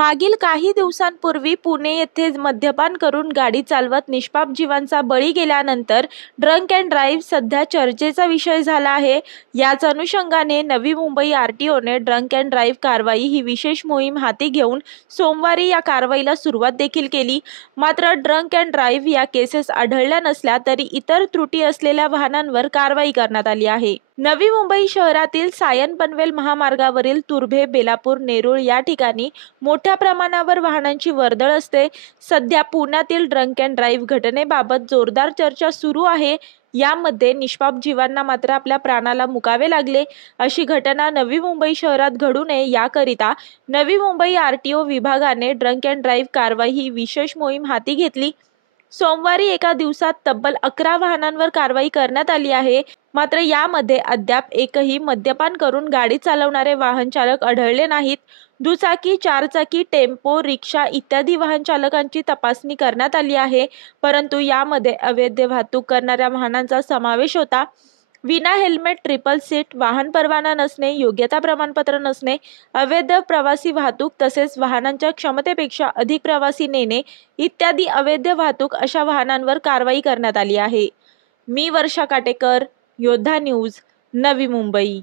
मागील काही दिवसांपूर्वी पुणे येथे मद्यपान करून गाडी चालवत निष्पाप जीवांचा बळी गेल्यानंतर ड्रंक अँड ड्राईव्ह सध्या चर्चेचा विषय झाला आहे। याच अनुषंगाने Navi Mumbai आरटीओने drunk and drive कारवाई ही विशेष मोहीम हाती घेऊन सोमवारी या कारवाईला सुरुवात देखील केली। मात्र ड्रंक अँड ड्राईव्ह या केसेस आढळल्या नसल्या तरी इतर त्रुटी असलेल्या वाहनांवर कारवाई करण्यात आली आहे। नवी मुंबई शहरातील सायन पनवेल महामार्गावरील तुर्भे, बेलापूर, नेरूळ या ठिकाणी मोठ्या प्रमाणावर वाहनांची वर्दळ असते। सध्या पुण्यातील ड्रंक अँड ड्राईव्ह घटनेबाबत जोरदार चर्चा सुरू आहे। यामध्ये निष्पाप जीवांना मात्र आपल्या प्राणाला मुकावे लागले। अशी घटना नवी मुंबई शहरात घडू नये याकरिता नवी मुंबई आरटीओ विभागाने ड्रंक अँड ड्राईव्ह कारवाई ही विशेष मोहीम हाती घेतली। सोमवारी एका दिवसात तब्बल 11 वाहनांवर कारवाई करण्यात आली आहे। मात्र यामध्ये अद्याप एकही मद्यपान करून गाडी चालवणारे वाहन चालक आढळले नाहीत। दुचाकी, चारचाकी, टेम्पो, रिक्षा इत्यादी वाहन चालकांची तपासणी करण्यात आली आहे, परंतु यामध्ये अवैध वाहतूक करणाऱ्या वाहनांचा समावेश होता। विना हेल्मेट, ट्रिपल सीट, वाहन परवाना नसणे, योग्यता प्रमाणपत्र नसणे, अवैध प्रवासी वाहतूक तसेच वाहनांच्या क्षमतेपेक्षा अधिक प्रवासी नेणे इत्यादी अवैध वाहतूक अशा वाहनांवर कारवाई करण्यात आली आहे। मी वर्षा काटेकर, योद्धा न्यूज, नवी मुंबई।